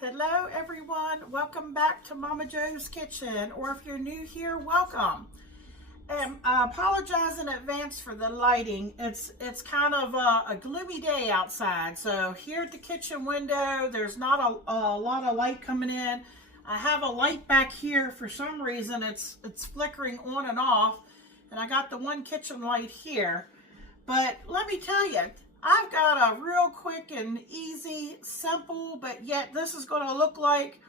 Hello everyone, welcome back to Momma Jo's Kitchen, or if you're new here, welcome. I apologize in advance for the lighting. It's kind of a gloomy day outside, so here at the kitchen window there's not a lot of light coming in. I have a light back here. For some reason it's flickering on and off, and I got the one kitchen light here. But let me tell you, I've got a real quick and easy, simple, but yet this is going to look like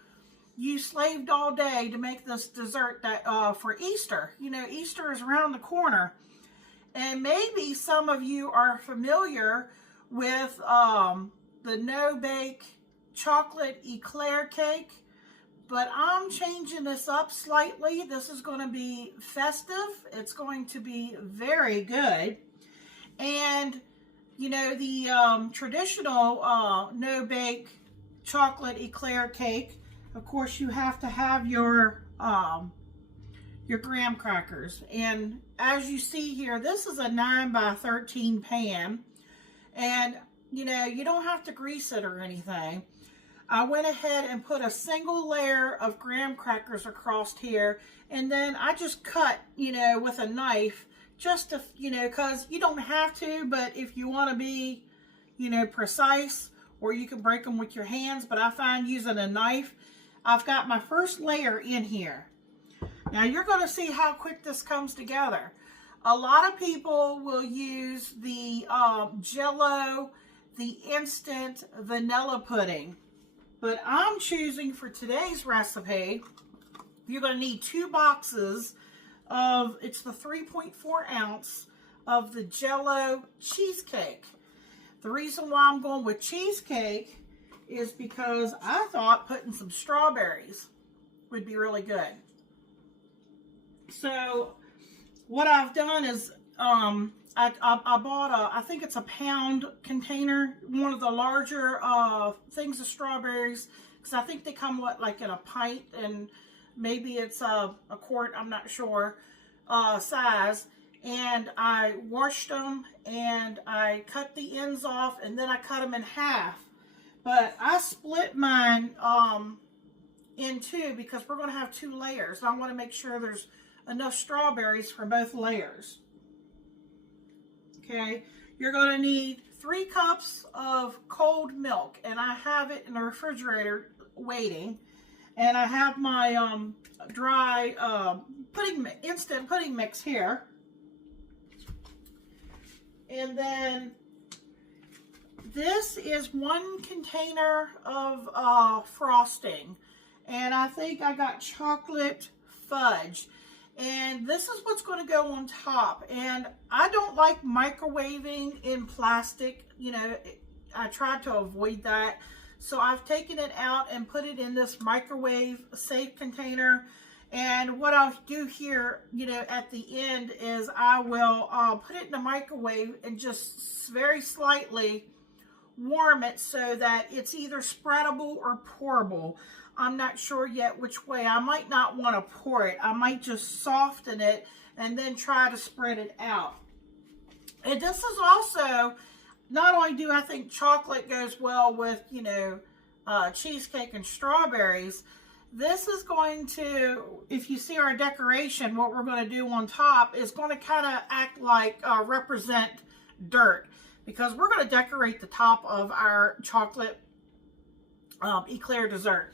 you slaved all day to make this dessert that for Easter. You know, Easter is around the corner. And maybe some of you are familiar with the No-Bake Chocolate Eclair Cake. But I'm changing this up slightly. This is going to be festive. It's going to be very good. And you know, the traditional no-bake chocolate eclair cake, of course, you have to have your graham crackers. And as you see here, this is a 9 by 13 pan. And, you know, you don't have to grease it or anything. I went ahead and put a single layer of graham crackers across here. And then I just cut, you know, with a knife, just to, you know, because you don't have to, but if you want to be, you know, precise, or you can break them with your hands, but I find using a knife. I've got my first layer in here. Now you're going to see how quick this comes together. A lot of people will use the Jell-O, the instant vanilla pudding, but I'm choosing for today's recipe, you're going to need 2 boxes of, it's the 3.4 ounce of the Jell-O cheesecake. The reason why I'm going with cheesecake is because I thought putting some strawberries would be really good. So what I've done is I bought I think it's a pound container, one of the larger things of strawberries, because I think they come like in a pint, and maybe it's a quart, I'm not sure, size. And I washed them and I cut the ends off, and then I cut them in half. But I split mine in 2 because we're going to have 2 layers. I want to make sure there's enough strawberries for both layers. Okay, you're going to need 3 cups of cold milk, and I have it in the refrigerator waiting. And I have my dry instant pudding mix here. And then this is 1 container of frosting. And I think I got chocolate fudge. And this is what's going to go on top. And I don't like microwaving in plastic. You know, I try to avoid that. So I've taken it out and put it in this microwave safe container. And what I'll do here, you know, at the end is I will put it in the microwave and just very slightly warm it so that it's either spreadable or pourable. I'm not sure yet which way. I might not want to pour it. I might just soften it and then try to spread it out. And this is also, not only do I think chocolate goes well with, you know, cheesecake and strawberries, this is going to, if you see our decoration, what we're going to do on top is going to kind of act like, represent dirt. Because we're going to decorate the top of our chocolate eclair dessert.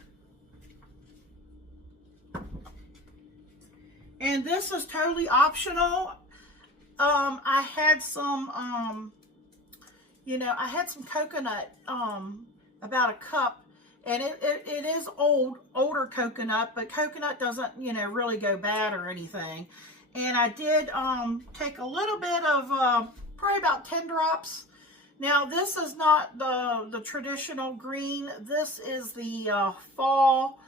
And this is totally optional. I had some, you know, I had some coconut, about a cup, and it is older coconut, but coconut doesn't, you know, really go bad or anything. And I did take a little bit of, probably about 10 drops. Now this is not the traditional green. This is the fall,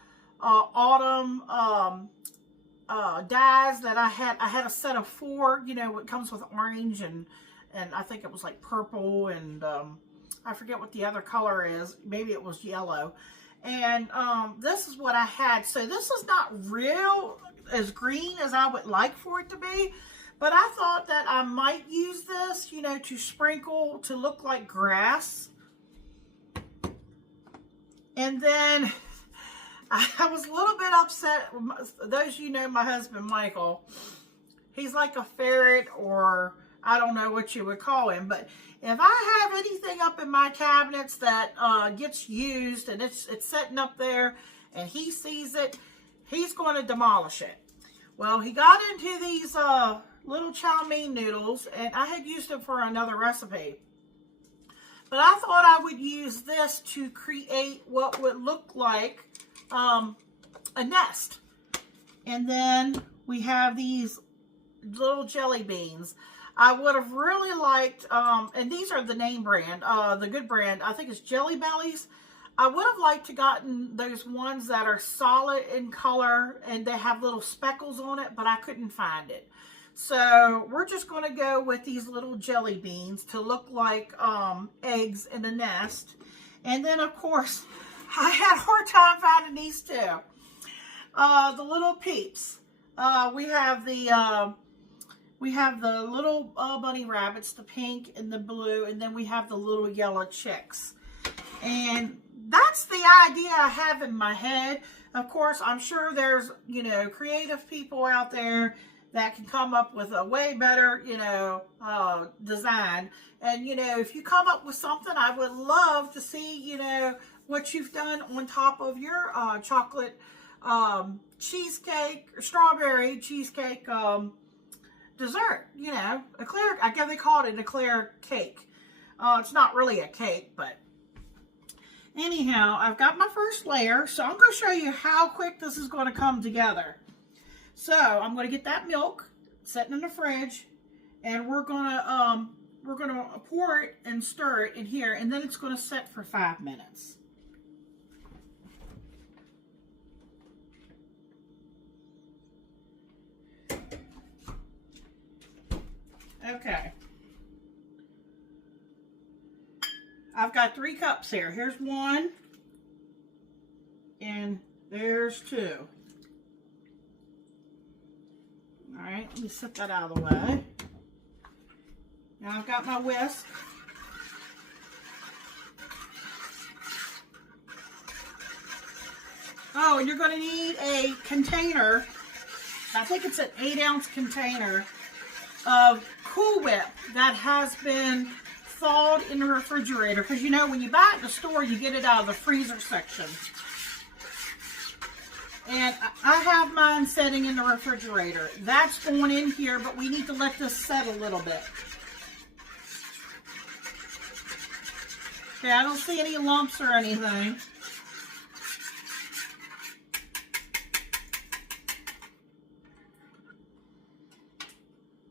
autumn dyes that I had. I had a set of 4, you know, it comes with orange and I think it was like purple, and I forget what the other color is. Maybe it was yellow. And this is what I had. So this is not real as green as I would like for it to be, but I thought that I might use this, you know, to sprinkle to look like grass. And then I was a little bit upset. Those of you know my husband, Michael, he's like a ferret, or I don't know what you would call him. But if I have anything up in my cabinets that gets used and it's sitting up there and he sees it, he's going to demolish it. Well, he got into these little chow mein noodles, and I had used them for another recipe. But I thought I would use this to create what would look like a nest. And then we have these little jelly beans. I would have really liked, and these are the name brand, the good brand, I think it's Jelly Bellies. I would have liked to gotten those ones that are solid in color and they have little speckles on it, but I couldn't find it. So we're just going to go with these little jelly beans to look like eggs in a nest. And then, of course, I had a hard time finding these two. The little peeps. We have the little bunny rabbits, the pink and the blue, and then we have the little yellow chicks. And that's the idea I have in my head. Of course, I'm sure there's, creative people out there that can come up with a way better, design. And, if you come up with something, I would love to see, what you've done on top of your chocolate cheesecake, strawberry cheesecake dessert, eclair, I guess they call it an eclair cake. It's not really a cake, but anyhow, I've got my first layer, so I'm going to show you how quick this is going to come together. So I'm going to get that milk sitting in the fridge, and we're going to pour it and stir it in here, and then it's going to sit for 5 minutes. Okay. I've got 3 cups here. Here's 1, and there's 2. All right, let me set that out of the way. Now I've got my whisk. Oh, and you're going to need a container. I think it's an 8-ounce container of Cool Whip that has been thawed in the refrigerator. Because when you buy it in the store, you get it out of the freezer section. And I have mine setting in the refrigerator. That's going in here, but we need to let this set a little bit. Okay, I don't see any lumps or anything.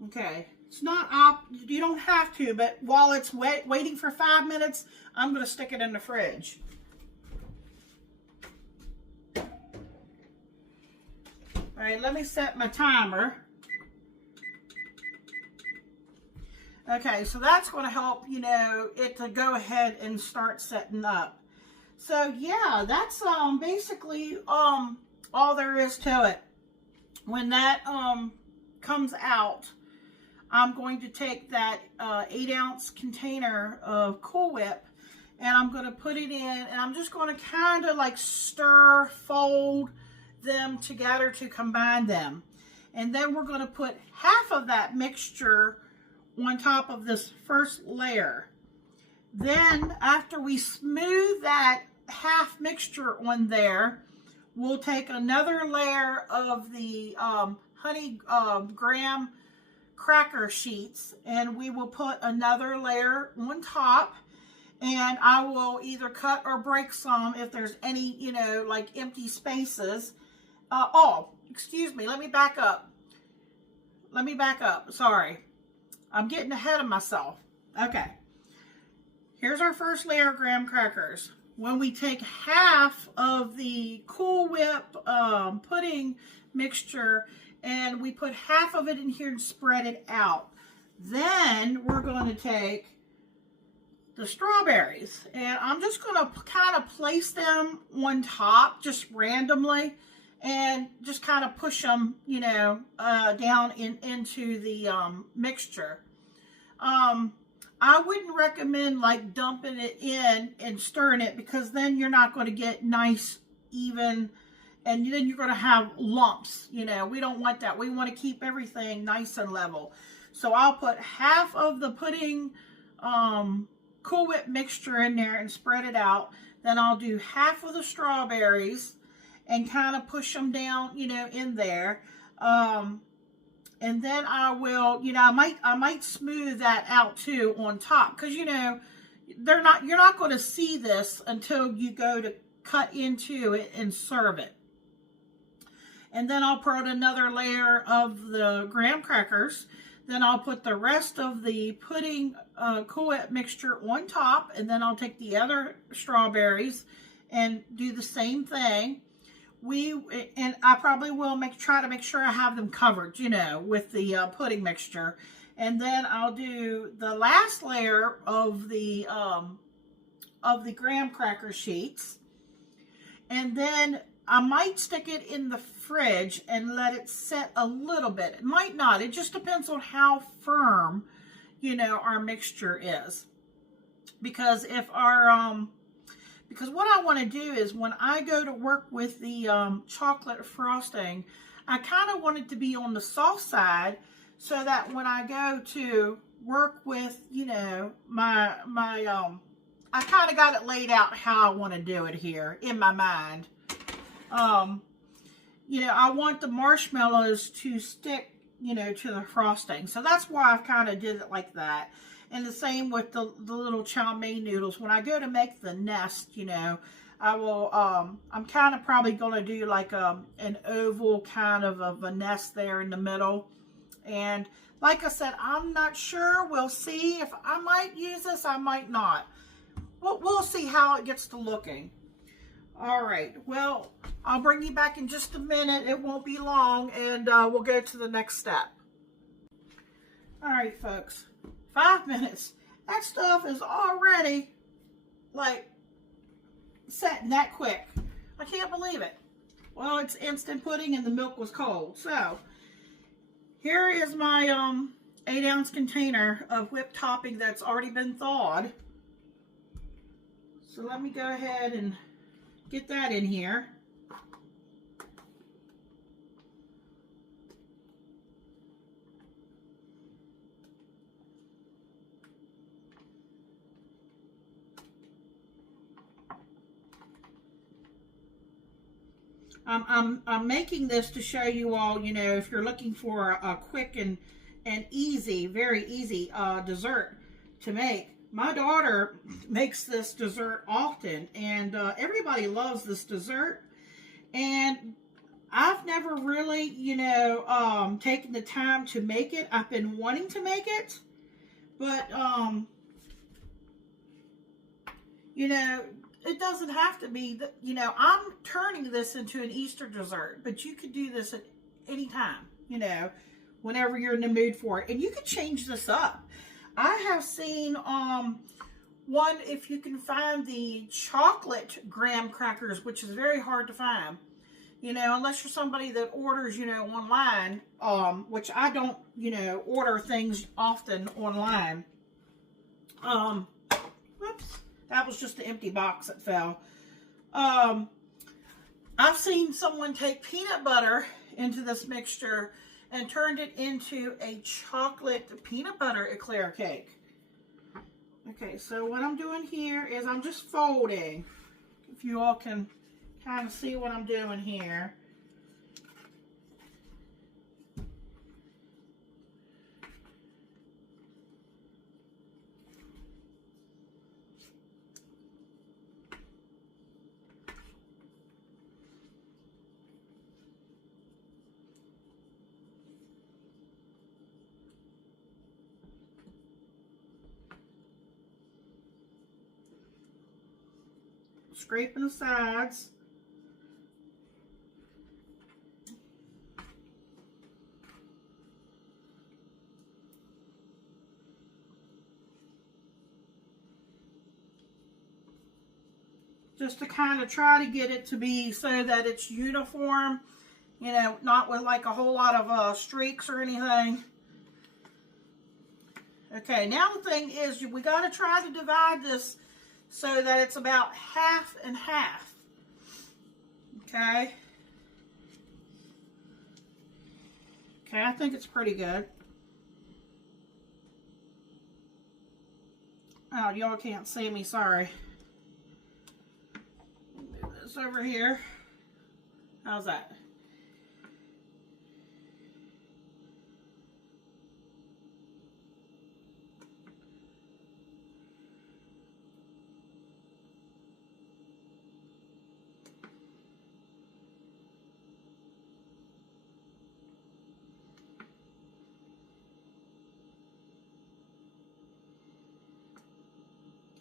Okay, it's not you don't have to, but while it's waiting for 5 minutes, I'm going to stick it in the fridge. All right, let me set my timer. Okay, so that's going to help, it to go ahead and start setting up. So yeah, that's basically all there is to it. When that comes out, I'm going to take that 8-ounce container of Cool Whip, and I'm going to put it in, and I'm just going to kind of like stir, fold them together to combine them. And then we're going to put half of that mixture on top of this first layer. Then after we smooth that half mixture on there, we'll take another layer of the honey graham cracker sheets, and we will put another layer on top, and I will either cut or break some if there's any, like empty spaces. Oh, excuse me, let me back up. Sorry. I'm getting ahead of myself. Okay. Here's our first layer of graham crackers. When we take half of the Cool Whip pudding mixture and we put half of it in here and spread it out, then we're going to take the strawberries, and I'm just going to kind of place them on top just randomly, and just kind of push them, down into the mixture. I wouldn't recommend like dumping it in and stirring it, because then you're not going to get nice, even, and then you're going to have lumps. You know, we don't want that. We want to keep everything nice and level. So I'll put half of the pudding Cool Whip mixture in there and spread it out. Then I'll do half of the strawberries and kind of push them down, you know, in there. And then I will, you know, I might smooth that out too on top, because, you know, you're not going to see this until you go to cut into it and serve it. And then I'll put another layer of the graham crackers. Then I'll put the rest of the pudding Cool Whip mixture on top, and then I'll take the other strawberries and do the same thing. And I probably will try to make sure I have them covered, you know, with the pudding mixture. And then I'll do the last layer of the graham cracker sheets. And then I might stick it in the fridge and let it set a little bit. It might not. It just depends on how firm, you know, our mixture is. Because if our because what I want to do is, when I go to work with the chocolate frosting, I kind of want it to be on the soft side, so that when I go to work with, you know, my I kind of got it laid out how I want to do it here in my mind. You know, I want the marshmallows to stick, you know, to the frosting. So that's why I kind of did it like that. And the same with the little chow mein noodles. When I go to make the nest, you know, I will, I'm kind of probably going to do like an oval kind of a nest there in the middle. And like I said, I'm not sure. We'll see. If I might use this, I might not. We'll see how it gets to looking. All right. Well, I'll bring you back in just a minute. It won't be long, and we'll go to the next step. All right, folks. 5 minutes. That stuff is already like setting that quick. I can't believe it. Well, it's instant pudding and the milk was cold. So here is my 8-ounce container of whipped topping that's already been thawed. So let me go ahead and get that in here. I'm making this to show you all, you know, if you're looking for a quick and easy, very easy dessert to make. My daughter makes this dessert often, and everybody loves this dessert. And I've never really, you know, taken the time to make it. I've been wanting to make it, but, you know, it doesn't have to be, you know, I'm turning this into an Easter dessert, but you could do this at any time, you know, whenever you're in the mood for it. And you could change this up. I have seen one, if you can find the chocolate graham crackers, which is very hard to find, you know, unless you're somebody that orders, you know, online, which I don't, you know, order things often online. Whoops. That was just an empty box that fell. I've seen someone take peanut butter into this mixture and turned it into a chocolate peanut butter eclair cake. Okay, so what I'm doing here is I'm just folding. If you all can kind of see what I'm doing here. Scraping the sides. Just to kind of try to get it to be so that it's uniform, you know, not with like a whole lot of streaks or anything. Okay, now the thing is, we got to try to divide this so that it's about half and half. Okay. Okay, I think it's pretty good. Oh, y'all can't see me, sorry. Move this over here. How's that?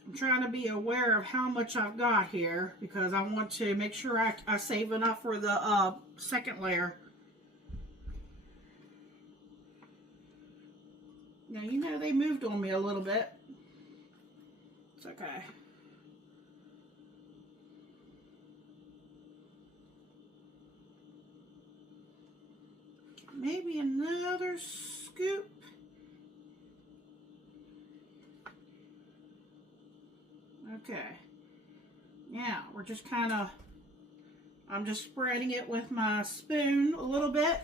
I'm trying to be aware of how much I've got here because I want to make sure I save enough for the second layer. Now, you know, they moved on me a little bit. It's okay. Maybe another scoop. Okay. Now, we're just kind of, I'm just spreading it with my spoon a little bit.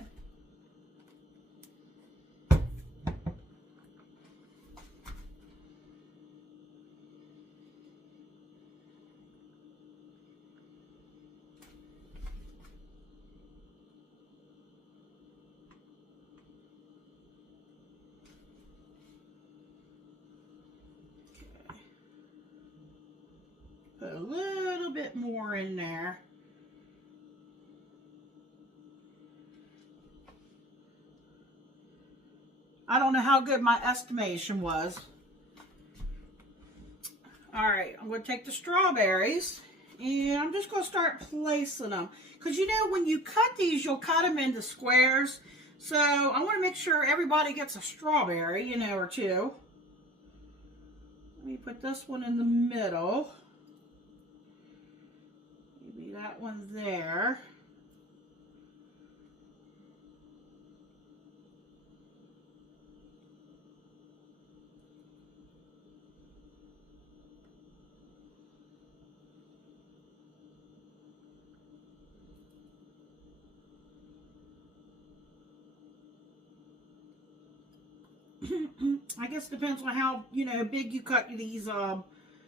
Put a little bit more in there. I don't know how good my estimation was. All right, I'm going to take the strawberries and I'm just going to start placing them. Because you know, when you cut these, you'll cut them into squares. So I want to make sure everybody gets a strawberry, you know, or two. Let me put this one in the middle. Maybe that one there. I guess it depends on how, you know, big you cut these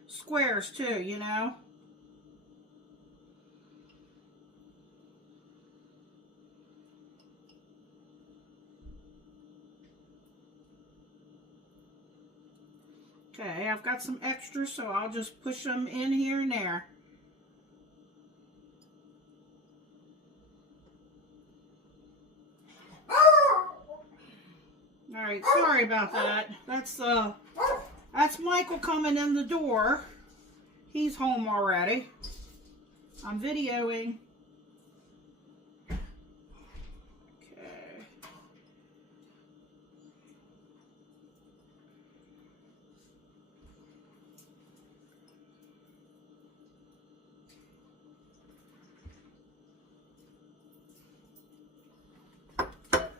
squares too, you know. Okay, I've got some extra, so I'll just push them in here and there. All right, sorry about that. That's Michael coming in the door. He's home already. I'm videoing. Okay.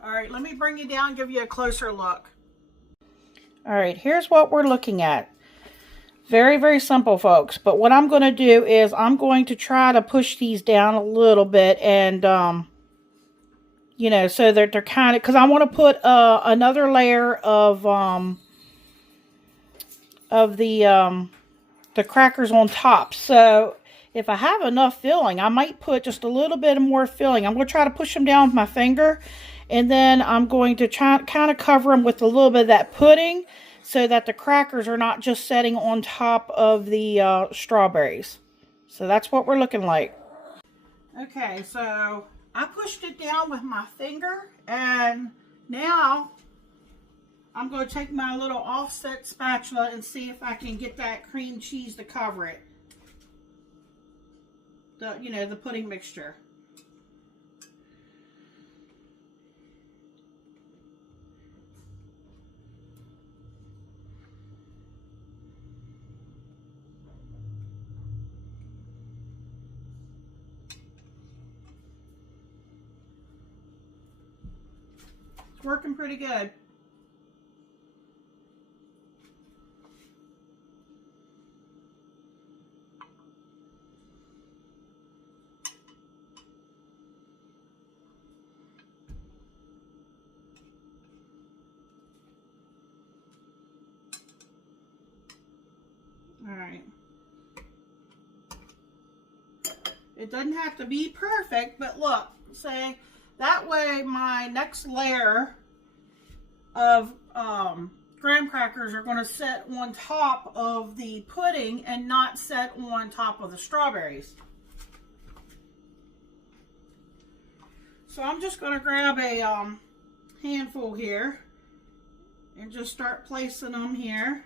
All right, let me bring you down and give you a closer look. All right, here's what we're looking at. Very, very simple, folks. But what I'm going to do is I'm going to try to push these down a little bit and, you know, so that they're kind of, because I want to put another layer of the crackers on top. So if I have enough filling, I might put just a little bit more filling. I'm going to try to push them down with my finger. And then I'm going to try kind of cover them with a little bit of that pudding so that the crackers are not just setting on top of the strawberries. So that's what we're looking like. Okay, so I pushed it down with my finger, and now I'm going to take my little offset spatula and see if I can get that cream cheese to cover it. You know, the pudding mixture. It's working pretty good. All right. It doesn't have to be perfect, but look, say, that way my next layer of graham crackers are going to sit on top of the pudding and not sit on top of the strawberries. So I'm just going to grab a handful here and just start placing them here.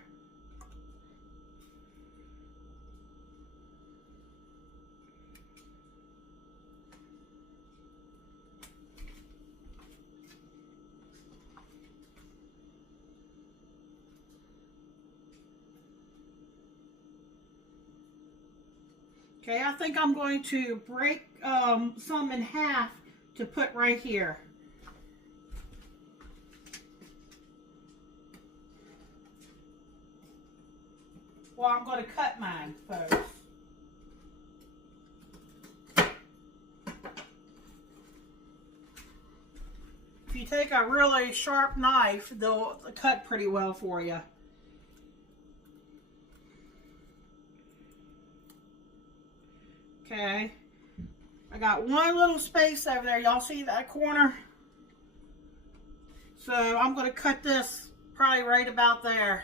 Okay, I think I'm going to break some in half to put right here. Well, I'm going to cut mine first. If you take a really sharp knife, they'll cut pretty well for you. Okay, I got one little space over there. Y'all see that corner? So I'm going to cut this probably right about there.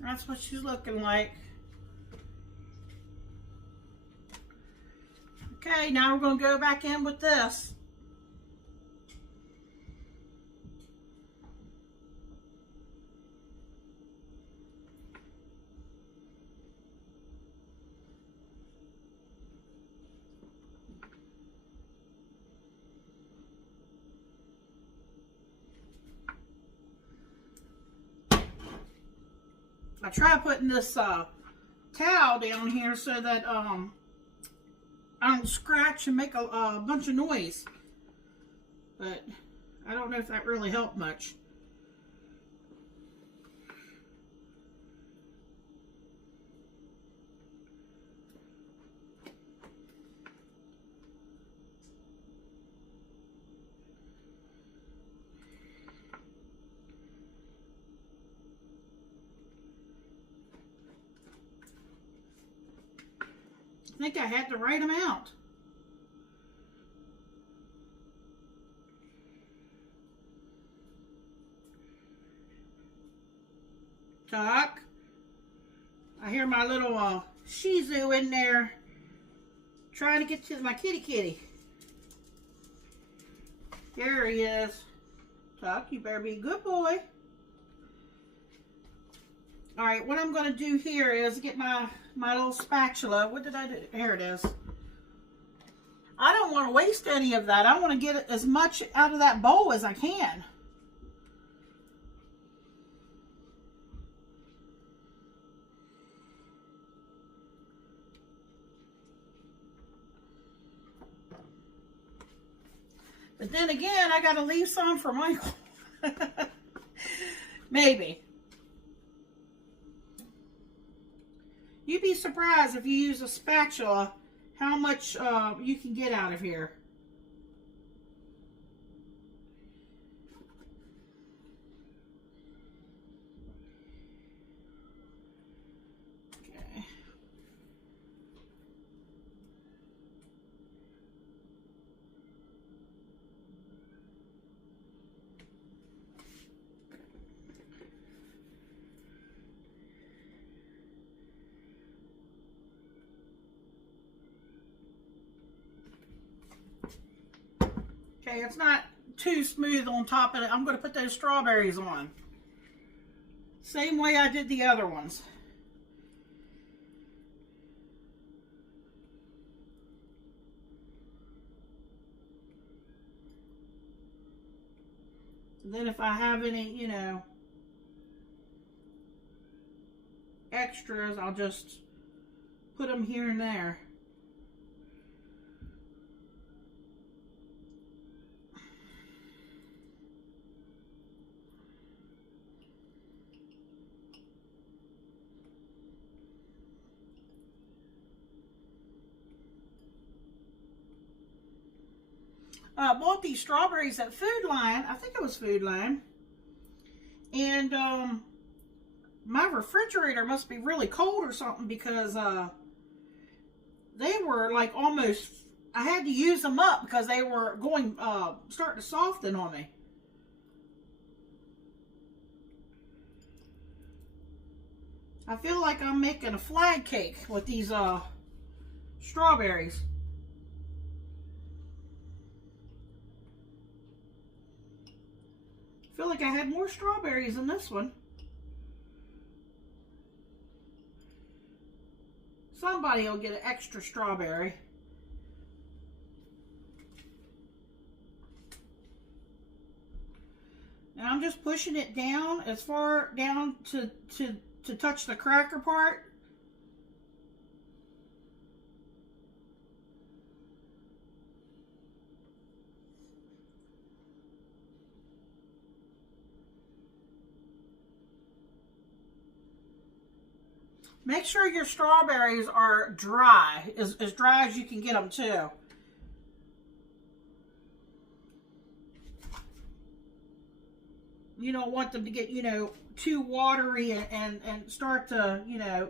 That's what she's looking like. Okay, now we're going to go back in with this. I try putting this towel down here so that I don't scratch and make a bunch of noise. But I don't know if that really helped much. I think I had the right amount. Tuck. I hear my little Shih Tzu in there trying to get to my kitty. There he is. Tuck, you better be a good boy. Alright, what I'm going to do here is get my little spatula. What did I do? Here it is. I don't want to waste any of that. I want to get as much out of that bowl as I can. But then again, I got to leave some for Michael. Maybe. You'd be surprised if you use a spatula how much you can get out of here. Okay. Okay, it's not too smooth on top of it. I'm going to put those strawberries on. Same way I did the other ones. And then if I have any, you know, extras, I'll just put them here and there. bought these strawberries at Food Line. I think it was Food Line. And my refrigerator must be really cold or something, because they were like almost, I had to use them up because they were going, starting to soften on me. I feel like I'm making a flag cake with these strawberries. I feel like I had more strawberries in this one. Somebody will get an extra strawberry. And I'm just pushing it down as far down to touch the cracker part. Make sure your strawberries are dry, as dry as you can get them too. You don't want them to get, you know, too watery and start to, you know,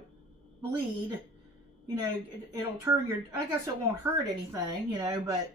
bleed. You know, it'll turn your, I guess it won't hurt anything, you know, but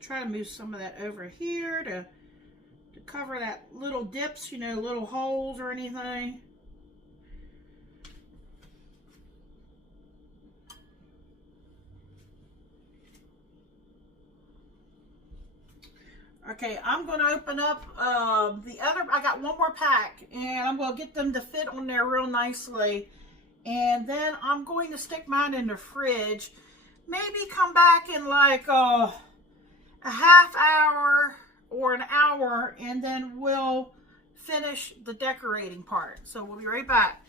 try to move some of that over here to cover that little dips, you know, little holes or anything. Okay, I'm going to open up the other, I got one more pack, and I'm going to get them to fit on there real nicely. And then I'm going to stick mine in the fridge. Maybe come back in like a half hour or an hour, and then we'll finish the decorating part. So we'll be right back.